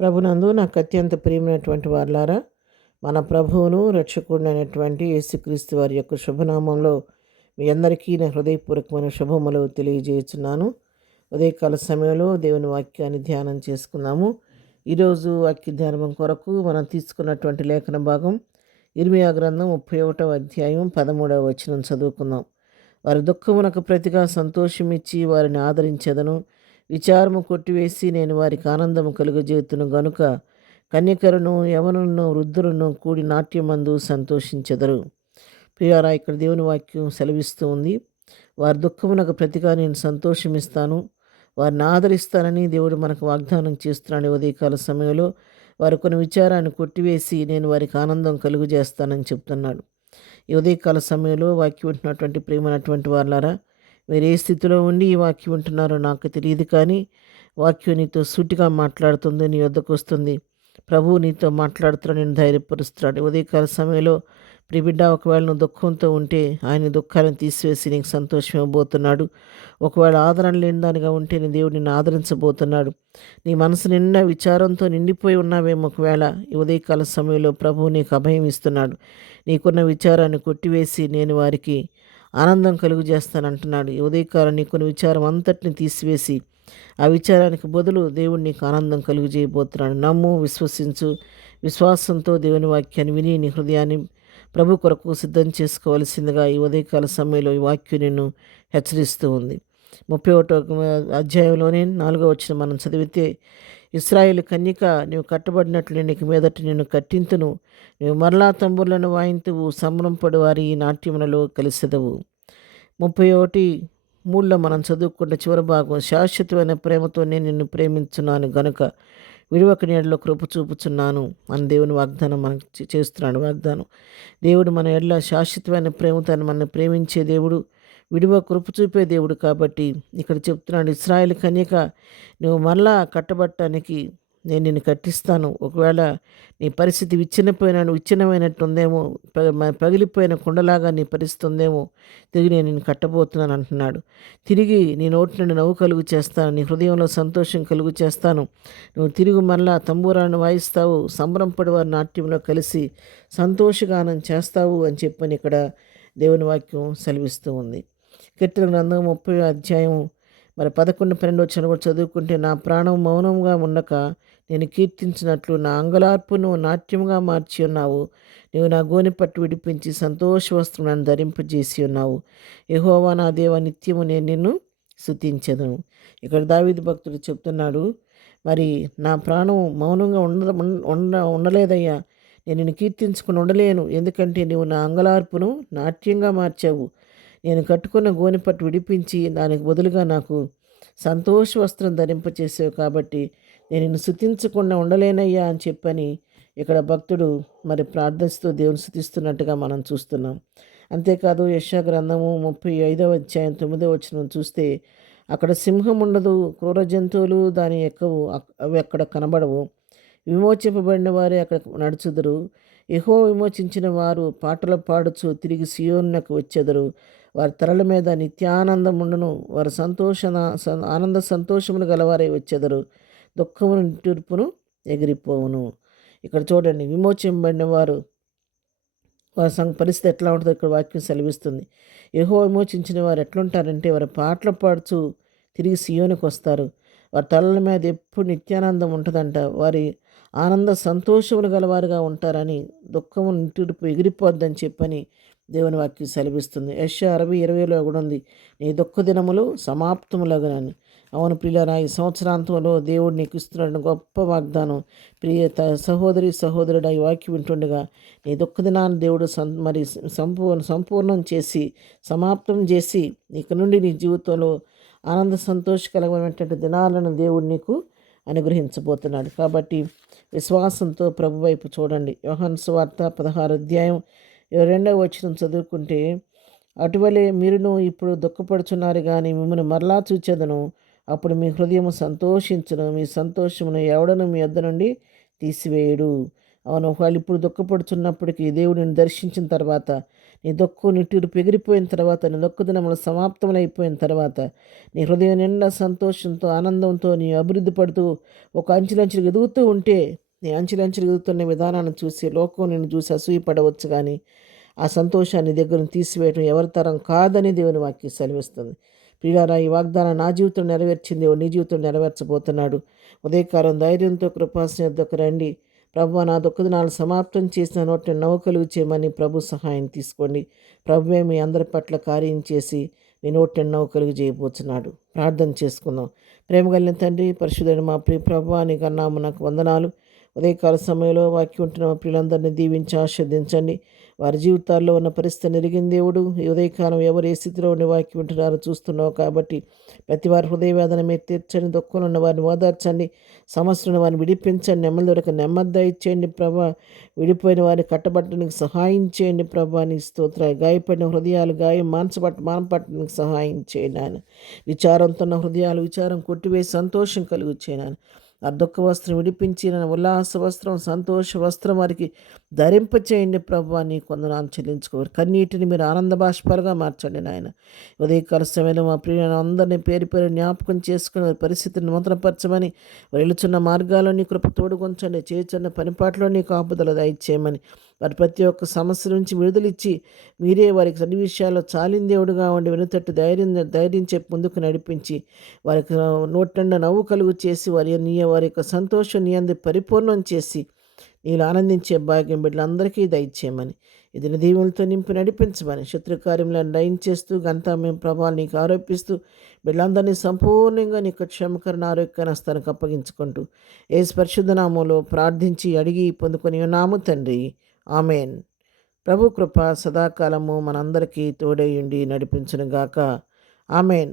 ప్రభునందు నాకు అత్యంత ప్రియమైనటువంటి వారులారా, మన ప్రభువును రక్షకుడైనటువంటి యేసుక్రీస్తు వారి యొక్క శుభనామంలో మీ అందరికీ నా హృదయపూర్వకమైన శుభములు తెలియజేస్తున్నాను. ఉదయకాల సమయంలో దేవుని వాక్యాన్ని ధ్యానం చేసుకుందాము. ఈరోజు వాక్య ధ్యానం కొరకు మనం తీసుకున్నటువంటి లేఖన భాగం ఇర్మియా గ్రంథం 31వ అధ్యాయం 13వ వచనం చదువుకుందాం. వారి దుఃఖమునకు ప్రతిగా సంతోషమిచ్చి వారిని ఆదరించెదను, విచారము కొట్టివేసి నేను వారికి ఆనందము కలుగజేతును గనుక కన్యకలను యవనులను వృద్ధులను కూడి నాట్యమందు సంతోషించెదరు. ప్రియారా, ఇక్కడ దేవుని వాక్యం సెలవిస్తూ ఉంది. వారి దుఃఖమునకు ప్రతిగా నేను సంతోషమిస్తాను, వారిని ఆదరిస్తానని దేవుడు మనకు వాగ్దానం చేస్తున్నాడు. ఉదయకాల సమయంలో వారి కొన్ని విచారాన్ని కొట్టివేసి నేను వారికి ఆనందం కలుగు చేస్తానని చెప్తున్నాడు. ఈ ఉదయకాల సమయంలో వాక్యం వింటున్నటువంటి ప్రియమైనటువంటి వారులారా, మీరు ఏ స్థితిలో ఉండి ఈ వాక్యం వింటున్నారో నాకు తెలియదు, కానీ వాక్యం నీతో సూటిగా మాట్లాడుతుంది, నీ వద్దకు వస్తుంది. ప్రభువు నీతో మాట్లాడుతున్నాడు, నేను ధైర్యపరుస్తున్నాడు. ఉదయకాల సమయంలో ప్రిబిడ్డ, ఒకవేళ నువ్వు దుఃఖంతో ఉంటే ఆయన దుఃఖాన్ని తీసివేసి నీకు సంతోషం ఇవ్వబోతున్నాడు. ఒకవేళ ఆదరణ లేని దానిగా ఉంటే నీ దేవుడు నిన్ను ఆదరించబోతున్నాడు. నీ మనసు నిండా విచారంతో నిండిపోయి ఉన్నావేమో, ఒకవేళ ఈ ఉదయకాల సమయంలో ప్రభువు నీకు అభయం ఇస్తున్నాడు. నీకున్న విచారాన్ని కొట్టివేసి నేను వారికి ఆనందం కలుగు చేస్తానంటున్నాడు. ఈ ఉదయకాలం నీకున్న విచారం అంతటిని తీసివేసి ఆ విచారానికి బదులు దేవుడు నీకు ఆనందం కలుగు చేయబోతున్నాడు. నమ్ము, విశ్వసించు. విశ్వాసంతో దేవుని వాక్యాన్ని విని నీ హృదయాన్ని ప్రభు కొరకు సిద్ధం చేసుకోవలసిందిగా ఈ ఉదయకాల సమయంలో ఈ వాక్యం నిన్ను హెచ్చరిస్తూ ఉంది. 31వ అధ్యాయంలోనే 4వ వచనం మనం చదివితే, ఇశ్రాయేలు కన్యక, నీవు కట్టబడినట్లు నీకు మీదట నిన్ను కట్టింతును, నీవు మరలా తంబుర్లను వాయింతువు, సంబరంపడు వారి ఈ నాట్యములలో కలిసెదవు. 31:3లో మనం చదువుకున్న చివరి భాగం, శాశ్వతమైన ప్రేమతో నేను నిన్ను ప్రేమించున్నాను గనుక విడువక నీడలో కృప చూపుచున్నాను అని దేవుని వాగ్దానం మనకు చేస్తున్నాడు. వాగ్దానం దేవుడు మన ఎడల శాశ్వతమైన ప్రేమతో మనల్ని ప్రేమించే దేవుడు, విడువ కృప చూపే దేవుడు. కాబట్టి ఇక్కడ చెప్తున్నాడు, ఇశ్రాయేలు కన్యక, నువ్వు మరలా కట్టబట్టడానికి నేను నిన్ను కట్టిస్తాను. ఒకవేళ నీ పరిస్థితి విచ్ఛిన్నమైనట్టుందేమో, పగిలిపోయిన కుండలాగా నీ పరిస్థితి ఉందేమో, తిరిగి నేను నిన్ను కట్టబోతున్నాను అంటున్నాడు. తిరిగి నీ నోటి నుండి నవ్వు కలుగు చేస్తాను, నీ హృదయంలో సంతోషం కలుగు చేస్తాను. నువ్వు తిరిగి మరలా తంబూరాన్ని వాయిస్తావు, సంబరంపడి వారి నాట్యంలో కలిసి సంతోషగానం చేస్తావు అని చెప్పని ఇక్కడ దేవుని వాక్యం సెలవిస్తూ ఉంది. కీర్తన గ్రంథం 30వ అధ్యాయం 11-12 వచ్చిన కూడా చదువుకుంటే, నా ప్రాణం మౌనంగా ఉండక నేను కీర్తించినట్లు నా అంగలార్పును నాట్యముగా మార్చి ఉన్నావు. నీవు నా గోనె పట్టు విడిపించి సంతోష వస్త్రం నన్ను ధరింపజేసి ఉన్నావు. యెహోవా నా దేవ, నిత్యము నేను నిన్ను స్తుతించెదను. ఇక్కడ దావీదు భక్తుడు చెప్తున్నాడు, మరి నా ప్రాణం మౌనంగా ఉండలేదయ్యా, నేను నిన్ను కీర్తించుకుని ఉండలేను. ఎందుకంటే నీవు నా అంగలార్పును నాట్యంగా మార్చావు. నేను కట్టుకున్న గోనెపట్టు విడిపించి దానికి బదులుగా నాకు సంతోష వస్త్రం ధరింపచేసావు. కాబట్టి నేను నిన్ను స్తుతించకుండా ఉండలేనయ్యా అని చెప్పని ఇక్కడ భక్తుడు మరి ప్రార్థిస్తూ దేవుని స్తుతిస్తున్నట్టుగా మనం చూస్తున్నాం. అంతేకాదు యెషయా గ్రంథము 35వ అధ్యాయం 9వ వచనం చూస్తే, అక్కడ సింహం ఉండదు, క్రూర జంతువులు దాని ఎక్కవు, అవి అక్కడ కనబడవు. విమోచింపబడిన వారే అక్కడ నడుచుదురు. యెహోవా విమోచించిన వారు పాటలు పాడుచు తిరిగి సియోనునకు వచ్చెదరు. వారి తలల మీద నిత్యానందం ఉండును, వారి ఆనంద సంతోషములు గలవారై వచ్చెదరు. దుఃఖమును నిట్టూర్పును ఎగిరిపోవును. ఇక్కడ చూడండి, విమోచింపబడిన వారు వారి పరిస్థితి ఎట్లా ఉంటుందో ఇక్కడ వాక్యం సెలవిస్తుంది. యెహోవా విమోచించిన వారు ఎట్లుంటారంటే, వారు పాటలు పాడుచు తిరిగి సియోనుకు వస్తారు. వారి తలల మీద ఎప్పుడు నిత్యానందం ఉంటుందంట. వారి ఆనంద సంతోషములు గలవారుగా ఉంటారని, దుఃఖము నిట్టూర్పు ఎగిరిపోద్దని చెప్పని దేవుని వాక్యం సెలవిస్తుంది. యెషయా 60:20లో కూడా ఉంది, నీ దుఃఖ దినములు సమాప్తములగునని. అవును ప్రియులారా, ఈ సంవత్సరాంతంలో దేవుడు నీకు ఇస్తున్నాడు గొప్ప వాగ్దానం. ప్రియ సహోదరుడా, ఈ వాక్యం వింటుండగా నీ దుఃఖ దినాన్ని దేవుడు సంపూర్ణం చేసి సమాప్తం చేసి ఇక నుండి నీ జీవితంలో ఆనంద సంతోషకరమైనటువంటి దినాలను దేవుడు నీకు అనుగ్రహించబోతున్నాడు. కాబట్టి విశ్వాసంతో ప్రభు వైపు చూడండి. యోహాను సువార్త 16వ అధ్యాయం 22వ వచనం చదువుకుంటే, అటువలే మీరును ఇప్పుడు దుఃఖపడుచున్నారు, కానీ మిమ్మల్ని మరలా చూచెదను, అప్పుడు మీ హృదయము సంతోషించును, మీ సంతోషమును ఎవడను మీ వద్ద నుండి తీసివేయుడు. అవును, ఒకవేళ ఇప్పుడు దుఃఖపడుచున్నప్పటికీ దేవుడు నిన్ను దర్శించిన తర్వాత, నీ దుఃఖం నిట్టూర్పు ఎగిరిపోయిన తర్వాత, నీ దుఃఖ దినములు సమాప్తమైపోయిన తర్వాత, నీ హృదయం నిండా సంతోషంతో ఆనందంతో నీ అభివృద్ధి పడుతూ ఒక అంచెలంచెలు ఎదుగుతూ ఉంటే, నీ అంచెలంచెలు ఎదుగుతున్న విధానాన్ని చూసి లోకం నిన్ను చూసి అసూయపడవచ్చు, కానీ ఆ సంతోషాన్ని దగ్గర నుంచి తీసివేయడం ఎవరి తరం కాదని దేవుని వాక్యం సెలవిస్తుంది. ప్రియులారా, ఈ వాగ్దానం నా జీవితం నెరవేర్చింది, నీ జీవితం నెరవేర్చబోతున్నాడు. ఉదయకాలం ధైర్యంతో కృపాసనకు రండి. ప్రభువా, నా దుఃఖదినాలు సమాప్తం చేసిన నోటి నవ్వు కలుగు చేయమని ప్రభు సహాయం తీసుకోండి. ప్రభువే మీ అందరి పట్ల కార్యం చేసి మీ నోటి నవ్వు కలుగు చేయబోతున్నాడు. ప్రార్థన చేసుకుందాం. ప్రేమ కలిగిన తండ్రి, పరిశుద్ధుడైన మా ప్రియ ప్రభువా, నీకు నాకు వందనాలు. ఉదయకాల సమయంలో వాక్యం ఉంటున్న మా ప్రియులందరినీ దీవించి ఆస్వాదించండి. వారి జీవితాల్లో ఉన్న పరిస్థితిని ఎరిగిన దేవుడు, ఈ ఉదయకాలం ఎవరు ఏ స్థితిలో ఉండి వాక్యం ఉంటున్నారో చూస్తున్నావు కాబట్టి ప్రతి వారి హృదయ వేదన మీరు తీర్చండి. దుఃఖంలో ఉన్న వారిని ఓదార్చండి. సమస్యలను వారిని విడిపించండి. నెమ్మది దొరక నెమ్మది ఇచ్చేయండి ప్రభా. విడిపోయిన వారిని కట్టబట్టడానికి సహాయం చేయండి ప్రభా. నీ స్తోత్రాలు. గాయపడిన హృదయాలు మానపట్టడానికి సహాయం చేయండి ఆయన. విచారంతో ఉన్న హృదయాలు విచారం కొట్టివేసి సంతోషం కలుగు చేయను. ఆ దుఃఖ వస్త్రం విడిపించి నన్ను ఉల్లాస వస్త్రం, సంతోష వస్త్రం వారికి ధరింపచేయండి ప్రభు. నీ కొందనాలు చెల్లించుకోవాలి. కన్నీటిని మీరు ఆనంద బాష్పాలుగా మార్చండి నాయన. ఉదయకాల సమయంలో మా ప్రియులను అందరినీ పేరు పేరు జ్ఞాపకం చేసుకుని వారి పరిస్థితిని నూతనపరచమని, వెళుచున్న మార్గాల్లో నీ కృప తోడుకొంచండి. చేస్తున్న పనిపాట్లో నీ కాపుదల దయచేయమని, వారి ప్రతి ఒక్క సమస్య నుంచి విడుదలిచ్చి మీరే వారికి అన్ని విషయాల్లో చాలిన దేవుడుగా ఉండి వెనుతట్టు ధైర్యం చెప్పి ముందుకు నడిపించి వారికి నోటండా నవ్వు కలుగు చేసి వారి యొక్క సంతోషం నీ అందు పరిపూర్ణం చేసి నీళ్ళు ఆనందించే భాగ్యం బిడ్డలందరికీ దయచేయమని, ఇది దీవులతో నింపి నడిపించమని, శత్రుకార్యములను దయించేస్తూ గంతా మేము ప్రభావాలు నీకు ఆరోపిస్తూ బిడ్డలందరినీ సంపూర్ణంగా నీకు క్షమకరణ ఆరోగ్య నస్తానికి అప్పగించుకుంటూ యేసు పరిశుద్ధ నామములో ప్రార్థించి అడిగి పొందుకొని నాము తండ్రి. ఆమెన్. ప్రభు కృప సదాకాలము మనందరికీ తోడయుండి నడిపించునుగాక. ఆమెన్.